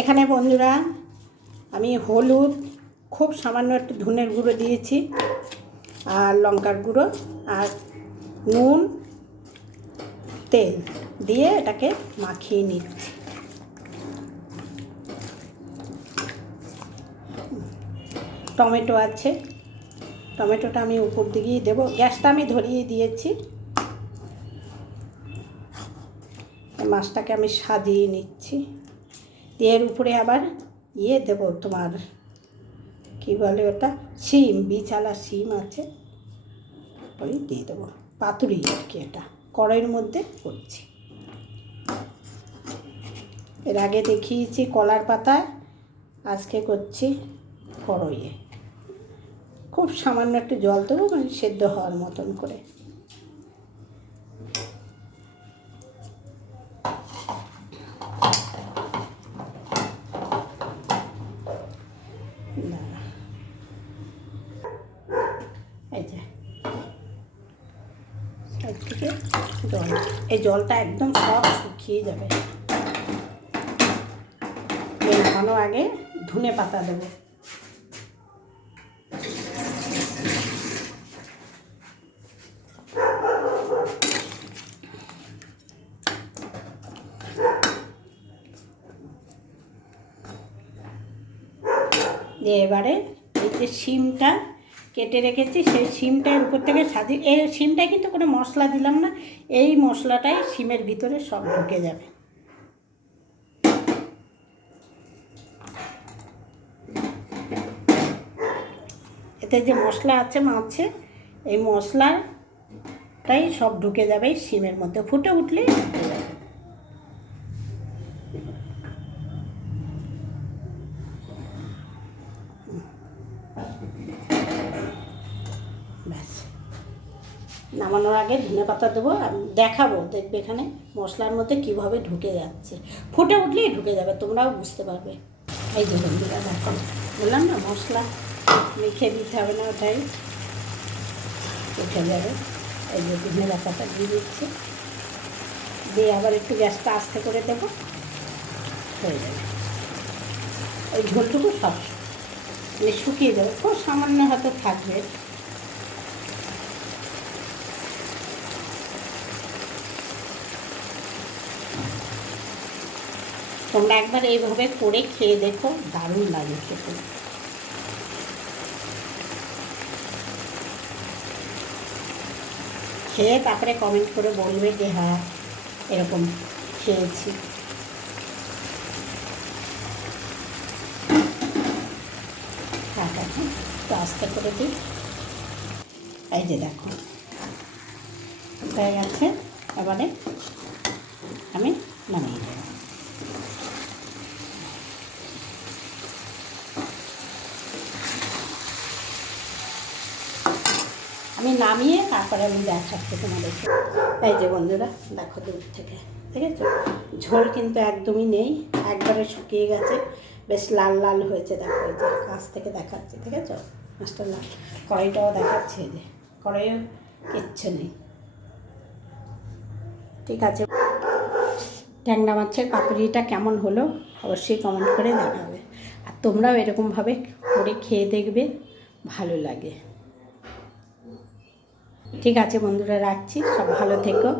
এখানে বন্ধুরা আমি হলুদ, খুব সামান্য একটু ধনের গুঁড়ো দিয়েছি, আর লঙ্কার গুঁড়ো, আর নুন, তেল দিয়ে এটাকে মাখিয়ে নিচ্ছি। টমেটো আছে, টমেটোটা আমি উপর দিকেই দেবো। গ্যাসটা আমি ধরিয়ে দিয়েছি। মাছটাকে আমি সাজিয়ে নিচ্ছি, দিয়ে এর উপরে আবার দেবো, তোমার কী বলে ওটা, শিম, বিছালা শিম আছে, ওই দিয়ে দেবো। পাতুরি আর কি, এটা কড়াইয়ের মধ্যে করছি। এর আগে দেখিয়েছি কলার পাতায়, আজকে করছি কড়াইয়ে। খুব সামান্য একটু জল দেবো, মানে সেদ্ধ হওয়ার মতন করে। এই যে থেকে জল, এই জলটা একদম সব শুকিয়ে যাবে। নামানোর আগে ধনে পাতা দেবো। দিয়ে এবারে এই যে শিমটা কেটে রেখেছি, সেই শিমটার উপর থেকে সাজিয়ে, এই শিমটায় কিন্তু কোনো মশলা দিলাম না, এই মশলাটাই শিমের ভিতরে সব ঢুকে যাবে। এতে যে মশলা আছে মাছে, এই মশলাটাই সব ঢুকে যাবে শিমের মধ্যে। ফুটে উঠলেই ঢুকে যাবে। ব্যাস, নামানোর আগে ধনে পাতা দেবো, দেখাবো, দেখবে এখানে মশলার মধ্যে কীভাবে ঢুকে যাচ্ছে। ফুটে উঠলেই ঢুকে যাবে, তোমরাও বুঝতে পারবে। এই যে বন্ধুরা দেখো, বললাম না মশলা মেখে দিতে হবে না, ওটাই উঠে যাবে। এই যে ধনে পাতাটা দিয়ে দিচ্ছি, দিয়ে আবার একটু গ্যাসটা আস্তে করে দেবো, হয়ে যাবে। ওই ঝোলটুকু সব মানে শুকিয়ে যাবে, খুব সামান্য হয়তো থাকবে। তোমরা একবার এইভাবে করে খেয়ে দেখো, দারুণ লাগে খেতে। খেয়ে তারপরে কমেন্ট করে বলবে যে হ্যাঁ এরকম খেয়েছি। হ্যাঁ একটু আস্তে করে দিই। এই যে দেখো হয়ে গেছে, এবারে আমি নামিয়ে দেব। আমি নামিয়ে তারপরে আমি দেখাচ্ছি তোমাদেরকে। এই যে বন্ধুরা দেখো দূর থেকে, ঠিক আছে, ঝোল কিন্তু একদমই নেই, একবারে শুকিয়ে গেছে, বেশ লাল লাল হয়েছে। দেখো এই যে কাছ থেকে দেখাচ্ছে, ঠিক আছে, মাছটা লাল। কড়াইটাও দেখাচ্ছে, এই যে কড়াইও কিচ্ছু নেই। ঠিক আছে, ট্যাংরা মাছের পাতুরিটা কেমন হলো অবশ্যই কমেন্ট করে জানাবে। আর তোমরাও এরকমভাবে করে খেয়ে দেখবে, ভালো লাগে। ঠিক আছে বন্ধুরা, রাখছি, সব ভালো থেকো।